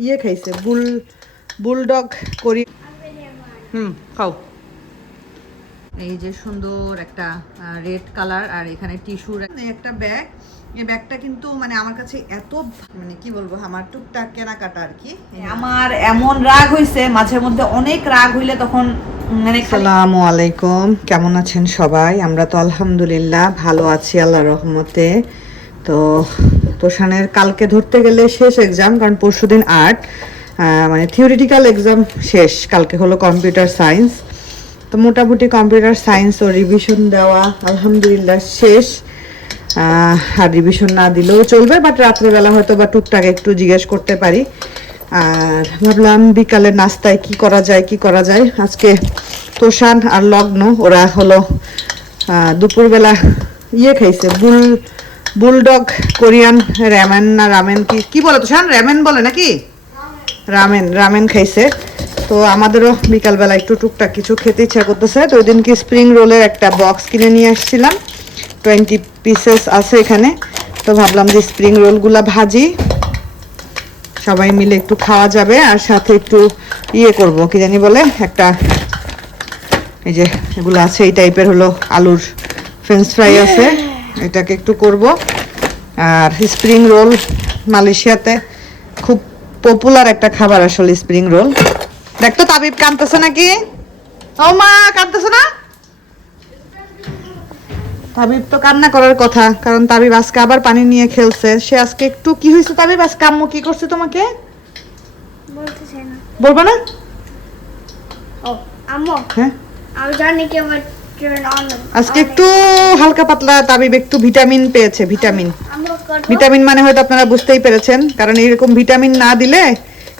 ইয়ে খাইছে, বুলডগ করি। খাও। এই যে সুন্দর একটা রেড কালার, আর এখানে টিস্যুর একটা ব্যাগ। এই ব্যাগটা কিন্তু মানে আমার কাছে এত মানে কি বলবো, আমার টুকটাক কেনাকাটা আর কি। আমার এমন রাগ হইছে, মাঝে মধ্যে অনেক রাগ হইলে তখন মানে। আসসালামু আলাইকুম, কেমন আছেন সবাই? আমরা তো আলহামদুলিল্লাহ ভালো আছি আল্লাহর রহমতে। তো তোষানের কালকে ধরতে গেলে শেষ এক্সাম, কারণ পরশুদিন আর্ট মানে থিওরিটিক্যাল এক্সাম শেষ। কালকে হলো কম্পিউটার সায়েন্স। তো মোটামুটি কম্পিউটার সায়েন্স ও রিভিশন দেওয়া আলহামদুলিল্লাহ শেষ। আর রিভিশন না দিলেও চলবে, বাট রাত্রেবেলা হয়তো বা টুকটাক একটু জিজ্ঞেস করতে পারি। আর ভাবলাম বিকালে নাস্তায় কি করা যায়। আজকে তোষান আর লগ্ন ওরা হলো দুপুরবেলা ইয়ে খাইছে, বুলডগ কোরিয়ান র্যামেন না রামেন, কি বলে তোষান? র্যামেন বলে নাকি? রামেন খাইছে। তো আমাদেরও বিকালবেলা একটু টুকটাক কিছু খেতে ইচ্ছা করতেছে। তো ওই দিন কি স্প্রিং রোলের একটা বক্স কিনে নিয়ে আসছিলাম, 20 পিসেস আছে এখানে। তো ভাবলাম যে স্প্রিং রোলগুলা ভাজি, সবাই মিলে একটু খাওয়া যাবে। আর সাথে একটু ইয়ে করব, কি জানি বলে একটা, এই যে এগুলো আছে এই টাইপের, হলো আলুর ফ্রেঞ্চ ফ্রাই আছে, এটাকে একটু করব। আর স্প্রিং রোল মালয়েশিয়াতে খুব পপুলার একটা খাবার আসলে স্প্রিং রোল। দেখতো তাবিব কাঁদতেছে নাকি? ও মা, কাঁদতেছে না? তাবিব তো কান্না করার কথা, কারণ তাবিব আজকে আবার পানি নিয়ে খেলছে। সে আজকে একটু কি হয়েছে তাবিব? আজকে আম্মু কি করছে তোমাকে বলবা না? ও আম্মু, হ্যাঁ, আমি জানি কি আমার আজকে একটু হালকা পাতলা তাবিব একটু ভিটামিন পেয়েছে। ভিটামিন মানে হয়তো আপনারা বুঝতেই পেরেছেন, কারণ এইরকম ভিটামিন না দিলে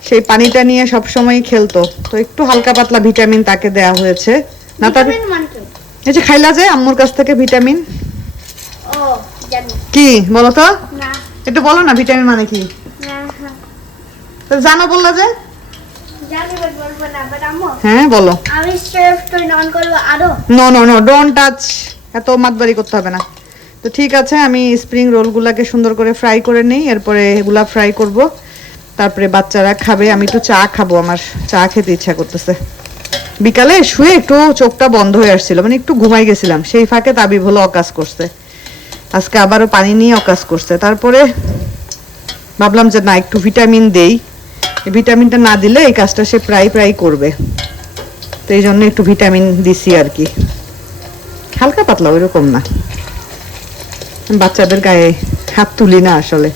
সেই পানিটা নিয়ে সব সময় খেলতো। তো একটু হালকা পাতলা ভিটামিন তাকে দেয়া হয়েছে। না তাবিব, এই যে খাইলা যে আম্মুর কাছ থেকে ভিটামিন। ও জানি কি বলো তো? না, একটু বলো না ভিটামিন মানে কি? না তো জানো বললা যে? জানি বাট বলবো না। বাট আম্মু, হ্যাঁ বলো। আমি স্টোভ টুইন অন করব আরো। নো ডোন্ট টাচ, এত মাতবাড়ি করতে হবে না। তো ঠিক আছে, আমি স্প্রিং রোলগুলোকে সুন্দর করে ফ্রাই করে নিই, এরপরে এগুলা ফ্রাই করব। তারপরে বাচ্চারা খাবে, আমি একটু চা খাবো, আমার চা খেতে ইচ্ছা করতেছে। বিকালে শুয়ে একটু চোখটা বন্ধ হয়ে আসছিল, মানে একটু ঘুমাই গেছিলাম, সেই ফাঁকে তাবিব হলো অকাজ করছে। আজকে আবারও পানি নিয়ে অকাজ করছে। তারপরে ভাবলাম যে না, একটু ভিটামিন দেই। ভিটামিনটা না দিলে এই কাজটা সে প্রায় করবে। তো এই জন্য একটু ভিটামিন দিছি আর কি, হালকা পাতলা, ওইরকম না। বাচ্চাদের গায়ে হাত তুলি না আসলে,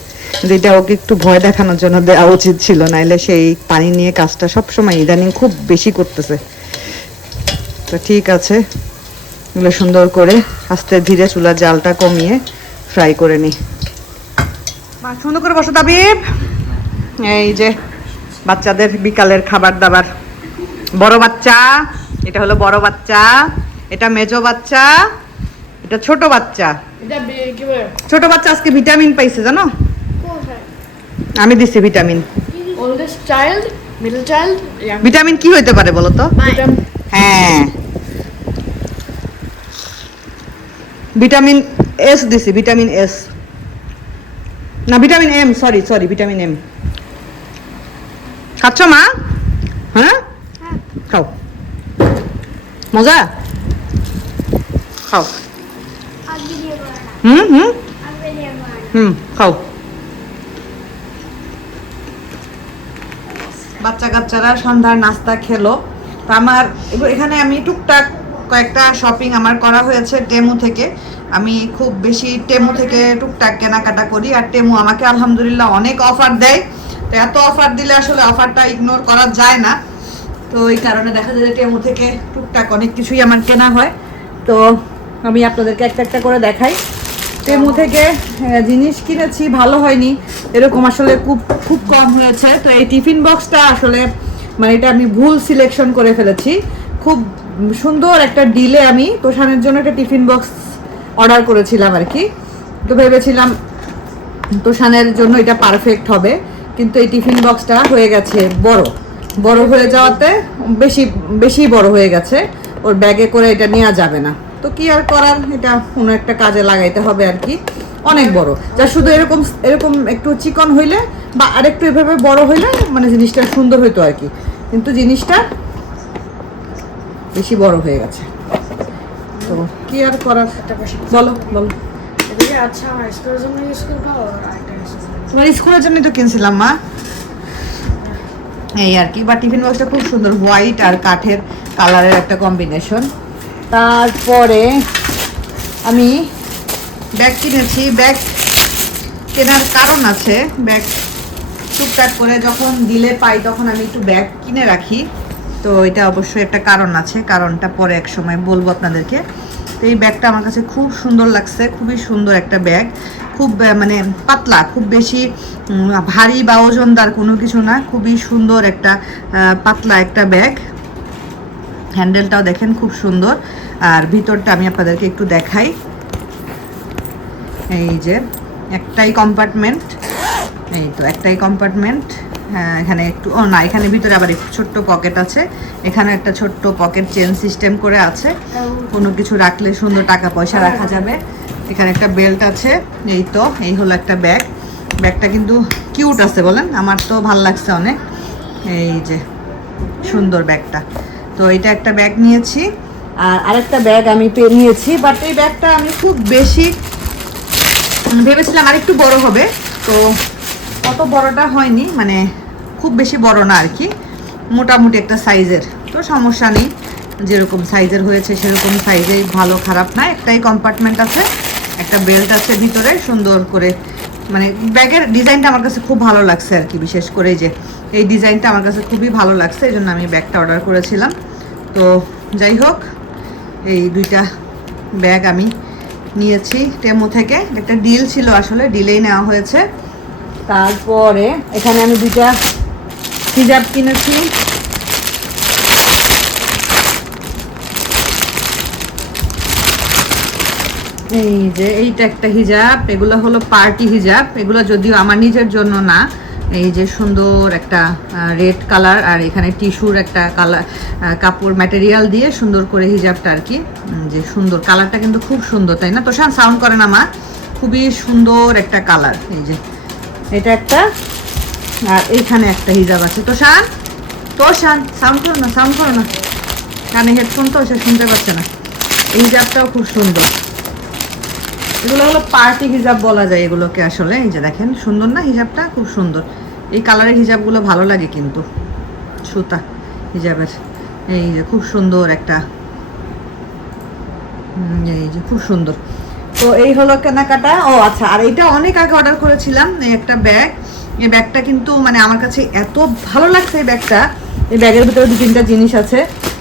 যেটা ওকে একটু ভয় দেখানোর জন্য দেওয়া উচিত ছিল, নাইলে সেই পানি নিয়ে কাজটা সবসময় ইদানিং খুব বেশি করতেছে। তো ঠিক আছে, এগুলো সুন্দর করে আস্তে ধীরে চুলার জালটা কমিয়ে ফ্রাই করে নিই। সুন্দর করে বসো তাবিব। এই যে বাচ্চাদের বিকালের খাবার দাবার। বড় বাচ্চা, এটা হলো বড় বাচ্চা, এটা মেজো বাচ্চা, এটা ছোট বাচ্চা। ছোট বাচ্চা আজকে ভিটামিন পাইছে জানো? আমি দিছি vitamin. Oldest child, middle child, young. Vitamin কি হইতে পারে বলো তো? হ্যাঁ, ভিটামিন এস দিছি, ভিটামিন এস না, vitamin M, sorry vitamin M. খাচ্ছ মা? হ্যাঁ খাও, মজা খাও। আর ভিডিও করে না, আর ভিডিও করে না। খাও। বাচ্চা কাচ্চারা সন্ধ্যার নাস্তা খেলো। তো আমার এখানে আমি টুকটাক কয়েকটা শপিং আমার করা হয়েছে টেমু থেকে। আমি খুব বেশি টেমু থেকে টুকটাক কেনাকাটা করি, আর টেমু আমাকে আলহামদুলিল্লাহ অনেক অফার দেয়। তো এত অফার দিলে আসলে অফারটা ইগনোর করা যায় না। তো এই কারণে দেখা যায় যে টেমু থেকে টুকটাক অনেক কিছুই আমার কেনা হয়। তো আমি আপনাদেরকে একটা একটা করে দেখাই। টেমু থেকে জিনিস কিনেছি, ভালো হয়নি এরকম আসলে খুব কম হয়েছে। তো এই টিফিন বক্সটা আসলে মানে এটা আমি ভুল সিলেকশন করে ফেলেছি। খুব সুন্দর একটা ডিলে আমি তোষানের জন্য একটা টিফিন বক্স অর্ডার করেছিলাম আর কি। তো ভেবেছিলাম তোষানের জন্য এটা পারফেক্ট হবে, কিন্তু এই টিফিন বক্সটা হয়ে গেছে বড় হয়ে যাওয়াতে বেশি বড় হয়ে গেছে, ওর ব্যাগে করে এটা নেওয়া যাবে না। তো কি আর করার, এটা কোনো একটা কাজে লাগাইতে হবে আর কি। অনেক বড়, যা শুধু এরকম একটু চিকন হইলে বা আরেকটু এভাবে বড় হইলে মানে জিনিসটা সুন্দর হইতো আর কি, কিন্তু জিনিসটা বেশি বড় হয়ে গেছে, তো কি আর করার। বলো বলো। এদিকে আচ্ছা আমার স্কুলের জন্য ইউজ করবো আর আরেকটা তোমার স্কুলের জন্যই তো কিনছিলাম মা, এই আর কি। বা টিফিন বক্সটা খুব সুন্দর, হোয়াইট আর কাঠের কালারের একটা কম্বিনেশন। তারপরে আমি ব্যাগ কিনেছি। ব্যাগ কেনার কারণ আছে, ব্যাগ টুকটাক করে যখন দিলে পাই তখন আমি একটু ব্যাগ কিনে রাখি, তো এটা অবশ্যই একটা কারণ আছে, কারণটা পরে এক সময় বলবো আপনাদেরকে। তো এই ব্যাগটা আমার কাছে খুব সুন্দর লাগছে, খুবই সুন্দর একটা ব্যাগ, খুব মানে পাতলা, খুব বেশি ভারী বা ওজনদার কোনো কিছু না, খুবই সুন্দর একটা পাতলা একটা ব্যাগ। হ্যান্ডেলটাও দেখেন খুব সুন্দর, আর ভিতরটা আমি আপনাদেরকে একটু দেখাই। এই যে একটাই কম্পার্টমেন্ট, এই তো একটাই কম্পার্টমেন্ট। হ্যাঁ এখানে একটু না, এখানে ভিতরে আবার একটু ছোট্ট পকেট আছে, এখানে একটা ছোট্ট পকেট চেন সিস্টেম করে আছে, কোনো কিছু রাখলে সুন্দর টাকা পয়সা রাখা যাবে। এখানে একটা বেল্ট আছে। এই তো এই হলো একটা ব্যাগ। ব্যাগটা কিন্তু কিউট আছে বলেন, আমার তো ভালো লাগছে অনেক। এই যে সুন্দর ব্যাগটা, তো এটা একটা ব্যাগ নিয়েছি। আর আরেকটা ব্যাগ আমি নিয়েছি, বাট এই ব্যাগটা আমি খুব বেশি ভেবেছিলাম আর একটু বড় হবে, তো অত বড়টা হয়নি, মানে খুব বেশি বড় না আর কি, মোটামুটি একটা সাইজের, তো সমস্যা নেই, যেরকম সাইজের হয়েছে সেরকম সাইজেই ভালো, খারাপ না। একটাই কম্পার্টমেন্ট আছে, একটা বেল্ট আছে ভিতরে সুন্দর করে, মানে ব্যাগের ডিজাইনটা আমার কাছে খুব ভালো লাগছে আর কি, বিশেষ করে যে এই ডিজাইনটা আমার কাছে খুবই ভালো লাগছে, এই জন্য আমি ব্যাগটা অর্ডার করেছিলাম। তো যাই হোক, এই দুইটা ব্যাগ আমি নিয়েছি টেমো থেকে, একটা ডিল ছিল, আসলে ডিলেই নেওয়া হয়েছে। তারপরে এখানে আমি দুইটা হিজাব কিনেছি। এই যে এইটা একটা হিজাব, এগুলো হলো পার্টি হিজাব, এগুলো যদিও আমার নিজের জন্য না। এই যে সুন্দর একটা রেড কালার, আর এখানে টিস্যুর একটা কালার কাপড় ম্যাটেরিয়াল দিয়ে সুন্দর করে হিজাবটা আর কি, যে সুন্দর কালারটা কিন্তু খুব সুন্দর, তাই না তোষান? সাউন্ড করে না মা? খুবই সুন্দর একটা কালার। এই যে এটা একটা, আর এইখানে একটা হিজাব আছে। তোষান তোষান সাউন্ড করো না, সাউন্ড করো না, কানে হেডফোন তো সে শুনতে পাচ্ছে না। এই হিজাবটাও খুব সুন্দর, এগুলো হলো পার্টি হিজাব বলা যায় এগুলোকে আসলে। এই যে দেখেন সুন্দর না হিজাবটা, খুব সুন্দর। এই কালারের হিজাবগুলো ভালো লাগে কিন্তু, সুতা হিজাবের। এই যে খুব সুন্দর একটা, এই যে খুব সুন্দর। তো এই হলো কেনাকাটা। ও আচ্ছা, আর এইটা অনেক আগে অর্ডার করেছিলাম, এই একটা ব্যাগ। এই ব্যাগটা কিন্তু মানে আমার কাছে এত ভালো লাগছে এই ব্যাগটা। এই ব্যাগের ভিতরে 2-3টা জিনিস আছে,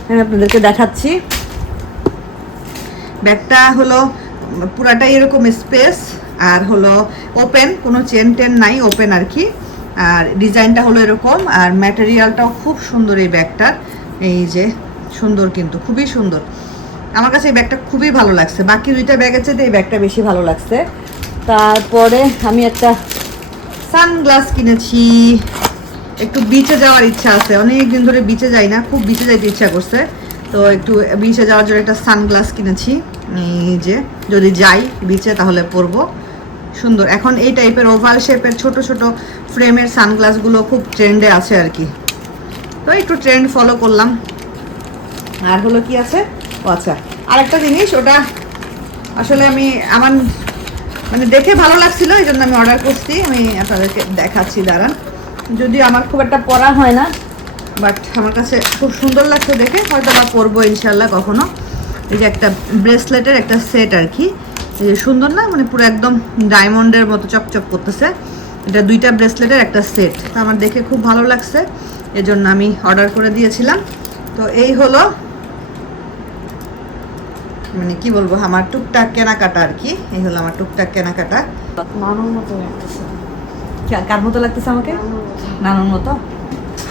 আমি আপনাদেরকে দেখাচ্ছি। ব্যাগটা হলো পুরাটাই এরকম স্পেস, আর হলো ওপেন, কোনো চেন টেন নাই, ওপেন আর কি। আর ডিজাইনটা হলো এরকম, আর ম্যাটেরিয়ালটাও খুব সুন্দর এই ব্যাগটার। এই যে সুন্দর, কিন্তু খুবই সুন্দর। আমার কাছে এই ব্যাগটা খুবই ভালো লাগছে, বাকি দুইটা ব্যাগের চেয়ে এই ব্যাগটা বেশি ভালো লাগছে। তারপরে আমি একটা সানগ্লাস কিনেছি, একটু বিচে যাওয়ার ইচ্ছা আছে, অনেক দিন ধরে বিচে যাই না, খুব বিচে যাইতে ইচ্ছা করছে, তো একটু বিচে যাওয়ার জন্য একটা সানগ্লাস কিনেছি। এই যে যদি যাই বিচে তাহলে পরবো, সুন্দর। এখন এই টাইপের ওভাল শেপের ছোট ছোট ফ্রেমের সানগ্লাসগুলো খুব ট্রেন্ডে আছে আর কি, তো একটু ট্রেন্ড ফলো করলাম। আর হলো কি আছে, ও আচ্ছা আরেকটা জিনিস, ওটা আসলে আমি আমার মানে দেখে ভালো লাগছিল, এই জন্য আমি অর্ডার করছি, আমি আপনাদেরকে দেখাচ্ছি, দাঁড়ান। যদিও আমার খুব একটা পরা হয় না, বাট আমার কাছে খুব সুন্দর লাগছে দেখে, হয়তো বা পরবো ইনশাল্লাহ কখনো। এই যে একটা ব্রেসলেটের একটা সেট আর কি, এই যে সুন্দর না, মানে পুরো একদম ডায়মন্ডের মতো চকচক করতেছে। এটা 2টা ব্রেসলেটের একটা সেট, তো আমার দেখে খুব ভালো লাগছে, এজন্য আমি অর্ডার করে দিয়েছিলাম। তো এই হলো মানে কি বলবো, আমার টুকটাক কেনাকাটা আর কি, এই হলো আমার টুকটাক কেনাকাটা। নানুর মতো লাগতেছে। কার মতো লাগতেছে আমাকে? নানুর মতো?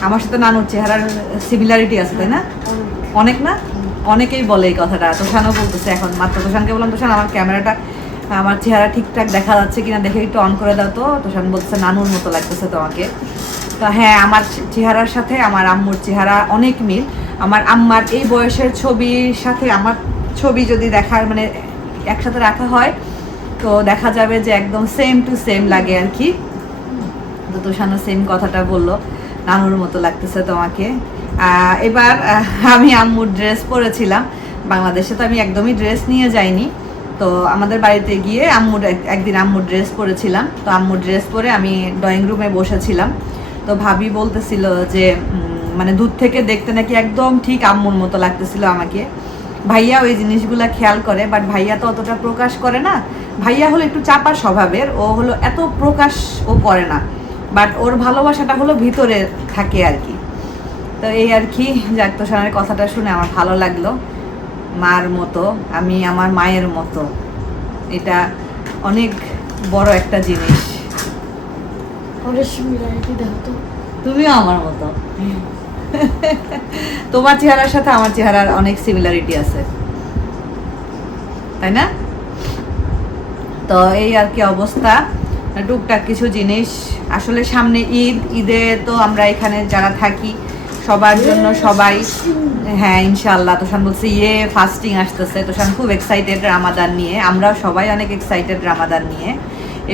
আমার সাথে নানুর চেহারার সিমিলারিটি আছে, তাই না? অনেক না? অনেকেই বলে এই কথাটা, তোষানও বলতেছে এখন মাত্র। তোষানকে বললাম, তোষান আমার ক্যামেরাটা, আমার চেহারা ঠিকঠাক দেখা যাচ্ছে কিনা দেখে একটু অন করে দাও। তো তোষান বলতেছে নানুর মতো লাগতেছে তোমাকে। তো হ্যাঁ, আমার চেহারার সাথে আমার আম্মুর চেহারা অনেক মিল। আমার আম্মার এই বয়সের ছবির সাথে আমার ছবি যদি দেখার মানে একসাথে রাখা হয়, তো দেখা যাবে যে একদম সেম টু সেম লাগে আর কি। তো তোষানো সেম কথাটা বললো, নানুর মতো লাগতেছে তোমাকে। এবার আমি আম্মুর ড্রেস পরেছিলাম, বাংলাদেশে তো আমি একদমই ড্রেস নিয়ে যাইনি, তো আমাদের বাড়িতে গিয়ে একদিন আম্মুর ড্রেস পরেছিলাম। তো আম্মুর ড্রেস পরে আমি ড্রয়িং রুমে বসেছিলাম, তো ভাবি বলতেছিল যে মানে দূর থেকে দেখতে নাকি একদম ঠিক আম্মুর মতো লাগতেছিল আমাকে। ভাইয়া ওই জিনিসগুলা খেয়াল করে, বাট ভাইয়া তো অতটা প্রকাশ করে না। ভাইয়া হলো একটু চাপা স্বভাবের, ও হলো এত প্রকাশ ও করে না, বাট ওর ভালোবাসাটা হলো ভিতরে থাকে আর কি। তো এই আর কি, যাক তোষানের কথাটা শুনে আমার ভালো লাগলো। মার মতো, আমি আমার মায়ের মতো, এটা অনেক বড় একটা জিনিস। আমাদের সিমিলারিটি দেখো তো। তুমিও আমার মতো। তোমার চেহারার সাথে আমার চেহারার অনেক সিমিলারিটি আছে, তাই না? তো এই আর কি অবস্থা, টুকটাক কিছু জিনিস। আসলে সামনে ঈদে তো আমরা এখানে যারা থাকি সবার জন্য সবাই, হ্যাঁ ইনশাআল্লাহ, তোষান বলছে ফাস্টিং আসতেছে, তোষান খুব এক্সাইটেড রামাদান নিয়ে, আমরাও সবাই অনেক এক্সাইটেড রামাদান নিয়ে।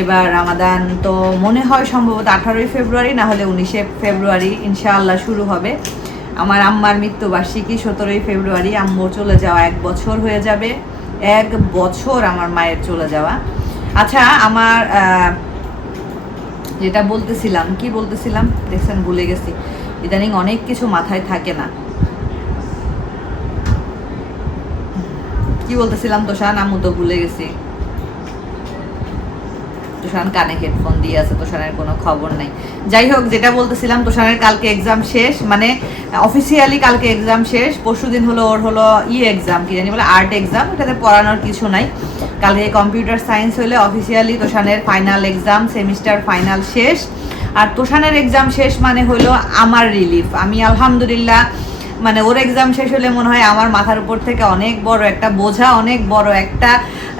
এবার রামাদান তো মনে হয় সম্ভবত 18ই ফেব্রুয়ারি না হলে 19শে ফেব্রুয়ারি ইনশাআল্লাহ শুরু হবে। আমার আম্মার মৃত্যুবার্ষিকী 17ই ফেব্রুয়ারি, আম্মুর চলে যাওয়া 1 বছর হয়ে যাবে। 1 বছর আমার মায়ের চলে যাওয়া। আচ্ছা, আমার যেটা বলতেছিলাম, কি বলতেছিলাম দেখছেন, ভুলে গেছি। ইদানিং অনেক কিছু মাথায় থাকে না। কি বলতেছিলাম তোষান, আম্মু তো ভুলে গেছি। তোষান কানে হেডফোন দিয়ে আছে, তোষানের কোনো খবর নেই। যাই হোক, যেটা বলতেছিলাম, তোষানের কালকে এক্সাম শেষ, মানে অফিসিয়ালি কালকে এক্সাম শেষ। পরশুদিন হলো ওর হলো এক্সাম, কি জানি বলে আর্ট এক্সাম, এটাতে পড়ানোর কিছু নাই। কালকে কম্পিউটার সায়েন্স হলে অফিসিয়ালি তোষানের ফাইনাল এক্সাম, সেমিস্টার ফাইনাল শেষ। আর তোষানের এক্সাম শেষ মানে হলো আমার রিলিফ। আমি আলহামদুলিল্লাহ, মানে ওর এক্সাম শেষ হলে মনে হয় আমার মাথার উপর থেকে অনেক বড় একটা বোঝা, অনেক বড় একটা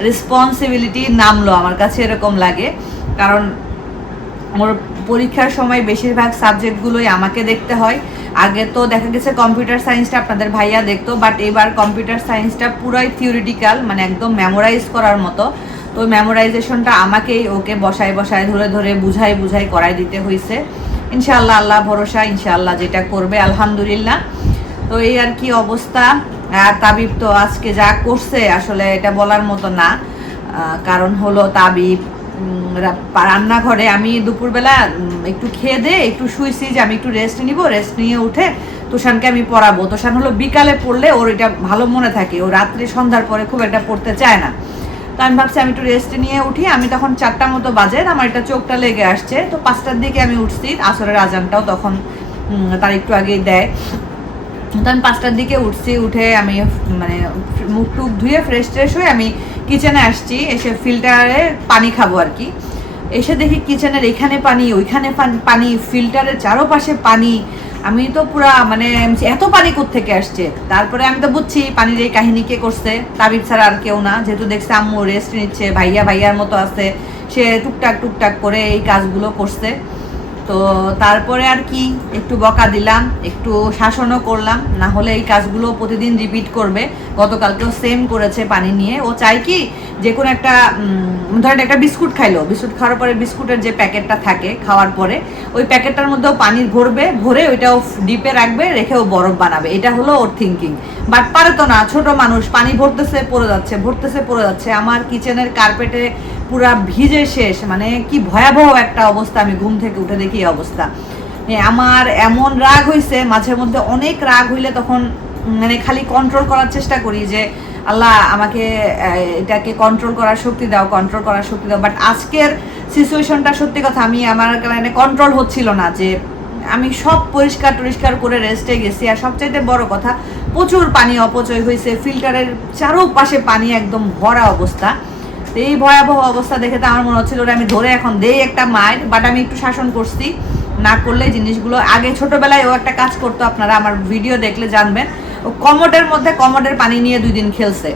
রেসপন্সিবিলিটি নামলো, আমার কাছে এরকম লাগে। কারণ ওর পরীক্ষার সময় বেশিরভাগ সাবজেক্টগুলোই আমাকে দেখতে হয়। আগে তো দেখা গেছে কম্পিউটার সায়েন্সটা আপনাদের ভাইয়া দেখতো, বাট এবার কম্পিউটার সায়েন্সটা পুরাই থিওরিটিক্যাল, মানে একদম মেমোরাইজ করার মতো। তো মেমোরাইজেশনটা আমাকেই ওকে বসায় বসায় ধরে ধরে বুঝাই করাই দিতে হয়েছে। ইনশাআল্লাহ, আল্লাহ ভরসা, ইনশাআল্লাহ যেটা করবে আলহামদুলিল্লাহ। তো এই আর কি অবস্থা। আর তাবিব তো আজকে যা করছে আসলে এটা বলার মতো না। কারণ হলো তাবিব রান্নাঘরে, আমি দুপুরবেলা একটু খেয়ে দে একটু শুইছি যে আমি একটু রেস্ট নিব, রেস্ট নিয়ে উঠে তোষানকে আমি পড়াবো। তোষান হলো বিকালে পড়লে ওর এটা ভালো মনে থাকে, ও রাত্রে সন্ধ্যার পরে খুব একটা পড়তে চায় না। তো আমি ভাবছি আমি একটু রেস্ট নিয়ে উঠি। আমি তখন 4টা মতো বাজে, আমার একটা চোখটা লেগে আসছে। তো 5টার দিকে আমি উঠছি, আসরের আজানটাও তখন তার একটু আগেই দেয়। তো আমি 5টার দিকে উঠছি, উঠে আমি মানে মুখ টুক ধুয়ে ফ্রেশ হয়ে আমি কিচেনে আসছি। এসে ফিল্টারে পানি খাবো আর কি। এসে দেখি কিচেনের এখানে পানি, ওইখানে পানি, ফিল্টারের চারোপাশে পানি। আমি তো পুরা মানে এত পানি কোত্থেকে আসছে। তারপরে আমি তো বুঝছি পানির এই কাহিনী কে করছে, তাবিব ছাড়া আর কেউ না। যেহেতু দেখছে আম্মু রেস্ট নিচ্ছে, ভাইয়ার মতো আছে, সে টুকটাক করে এই কাজগুলো করছে। তো তারপরে আর কি একটু বকা দিলাম, একটু শাসনও করলাম, না হলে এই কাজগুলো প্রতিদিন রিপিট করবে। গতকালকেও সেম করেছে পানি নিয়ে। ও চাই কি যে কোনো একটা ধরেন একটা বিস্কুট খাইলো, বিস্কুট খাওয়ার পরে বিস্কুটের যে প্যাকেটটা থাকে খাওয়ার পরে ওই প্যাকেটটার মধ্যেও পানি ভরে ওইটাও ডিপে রাখবে, রেখেও বরফ বানাবে। এটা হলো ওর থিঙ্কিং। বাট পারে তো না, ছোট মানুষ, পানি ভরতেছে পড়ে যাচ্ছে। আমার কিচেনের কার্পেটে পুরা ভিজে শেষ, মানে কি ভয়াবহ একটা অবস্থা। আমি ঘুম থেকে উঠে দেখি এই অবস্থা। আমার এমন রাগ হয়েছে, মাঝে মধ্যে অনেক রাগ হইলে তখন মানে খালি কন্ট্রোল করার চেষ্টা করি যে আল্লাহ আমাকে এটাকে কন্ট্রোল করার শক্তি দাও। বাট আজকের সিচুয়েশনটা সত্যি কথা, আমি আমার মানে কন্ট্রোল হচ্ছিল না, যে আমি সব পরিষ্কার করে রেস্টে গেছি। আর সবচাইতে বড় কথা, প্রচুর পানি অপচয় হয়েছে, ফিল্টারের চারোপাশে পানি একদম ভরা অবস্থা। তো এই ভয়াবহ অবস্থা দেখে তো আমার মনে হচ্ছিল ওরা আমি ধরে এখন দেই একটা মায়ের। বাট আমি একটু শাসন করছি, না করলে জিনিসগুলো। আগে ছোটবেলায় ও একটা কাজ করতো, আপনারা আমার ভিডিও দেখলে জানবেন। ও কমোডের পানি নিয়ে 2 দিন খেলছে।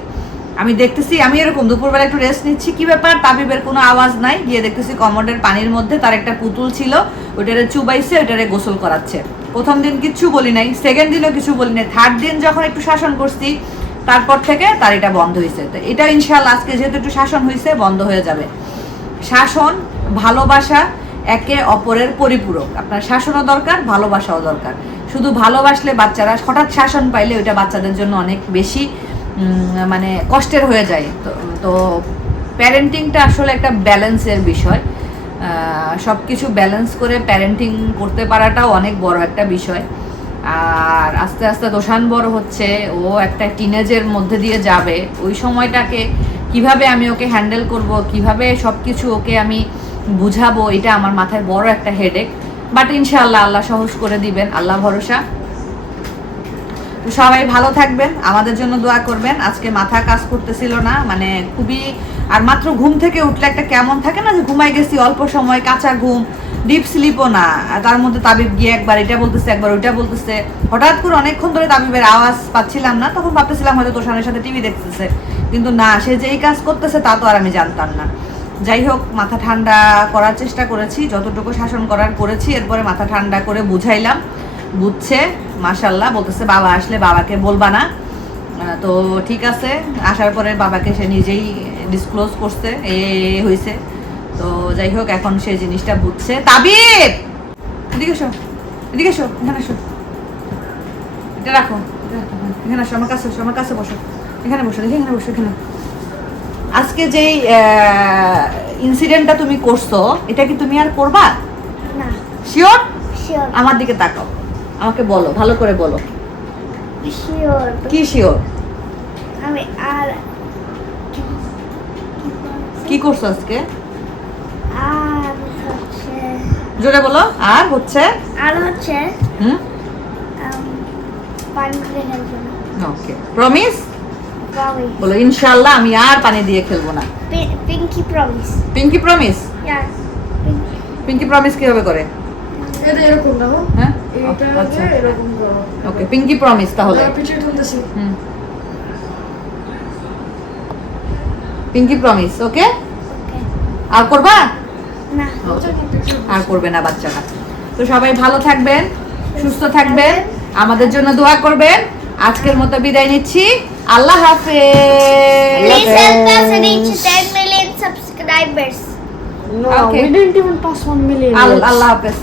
আমি দেখতেছি, আমি এরকম দুপুরবেলা একটু রেস্ট নিচ্ছি, কি ব্যাপার, তাবিবের কোনো আওয়াজ নাই, গিয়ে দেখতেছি কমোডের পানির মধ্যে তার একটা পুতুল ছিল, ওইটারে চুবাইছে, ওইটারে গোসল করাচ্ছে। প্রথম দিন কিচ্ছু বলি নাই, সেকেন্ড দিনও কিছু বলি নাই, থার্ড দিন যখন একটু শাসন করছি তারপর থেকে তার এটা বন্ধ হয়েছে। তো এটা ইনশাআল্লাহ আজকে যেহেতু একটু শাসন হয়েছে বন্ধ হয়ে যাবে। শাসন, ভালোবাসা, একে অপরের পরিপূরক। আপনার শাসনও দরকার, ভালোবাসাও দরকার। শুধু ভালোবাসলে বাচ্চারা হঠাৎ শাসন পাইলে ওইটা বাচ্চাদের জন্য অনেক বেশি মানে কষ্টের হয়ে যায়। তো প্যারেন্টিংটা আসলে একটা ব্যালেন্সের বিষয়। সব কিছু ব্যালেন্স করে প্যারেন্টিং করতে পারাটাও অনেক বড় একটা বিষয়। আর আস্তে আস্তে দোসান বড় হচ্ছে, ও একটা টিনেজের মধ্যে দিয়ে যাবে। ওই সময়টাকে কিভাবে আমি ওকে হ্যান্ডেল করব, কিভাবে সব কিছু ওকে আমি বুঝাবো, এটা আমার মাথায় বড় একটা হেডেক। বাট ইনশাআল্লাহ আল্লাহ সহজ করে দিবেন, আল্লাহ ভরসা। তো সবাই ভালো থাকবেন, আমাদের জন্য দোয়া করবেন। আজকে মাথা কাজ করতেছিল না, মানে খুবই, আর মাত্র ঘুম থেকে উঠলে একটা কেমন থাকে না যে ঘুমাই গেছি অল্প সময়, কাঁচা ঘুম, ডিপ স্লিপও না, তার মধ্যে তাবিব গিয়ে একবার এটা বলতেছে একবার ওইটা বলতেছে। হঠাৎ করে অনেকক্ষণ ধরে তাবিবের আওয়াজ পাচ্ছিলাম না, তখন ভাবতেছিলাম হয়তো তোষানের সাথে টিভি দেখতেছে, কিন্তু না, সে যেই কাজ করতেছে তা তো আর আমি জানতাম না। যাই হোক, মাথা ঠান্ডা করার চেষ্টা করেছি, যতটুকু শাসন করার করেছি। এরপরে মাথা ঠান্ডা করে বুঝাইলাম, বুঝছে মাশাল্লাহ। বলতেছে বাবা আসলে বাবাকে বলবা না। তো ঠিক আছে, আসার পরে বাবাকে সে নিজেই ডিসক্লোজ করছে, হয়েছে। তো যাই হোক, এখন সে জিনিসটা বুঝছে। তাবিব এদিকে এসো, এদিকে এসো, এখানে এসো, এটা রাখো, এখানে আসো, আমার কাছে এসো, আমার কাছে বসো, এখানে বসো, এখানে বসো, এখানে। আজকে যেই ইনসিডেন্টটা তুমি করছো, এটা কি তুমি আর করবা? না। শিওর? শিওর। আমার দিকে তাকাও, আমাকে বলো, ভালো করে বলো। শিওর। কি শিওর? আমি আর কি করছো আজকে? আর হচ্ছে জোরে বলো। আর হচ্ছে হুম, পানি দিয়ে খেলবো না। ওকে, প্রমিস প্রমিস। বলো ইনশাআল্লাহ আমি আর পানি দিয়ে খেলবো না। Pinky promise. Pinky promise? Yes. Pinky promise কিভাবে করে? এটা এরকম দেখো, হ্যাঁ, এটা আচ্ছা, এরকম করো। ওকে, পিঙ্কি প্রমিস তাহলে। পিছিয়ে তুলতেছি। হুম, পিঙ্কি প্রমিস, ওকে। ওকে। আর করবা? না। আর করবে না বাচ্চাটা। তো সবাই ভালো থাকবেন, সুস্থ থাকবেন, আমাদের জন্য দোয়া করবেন। আজকের মতো বিদায় নিচ্ছি, আল্লাহ হাফেজ। Please help us reach 10 million subscribers. No, Okay. we didn't even pass 1 million. আল্লাহ হাফেজ।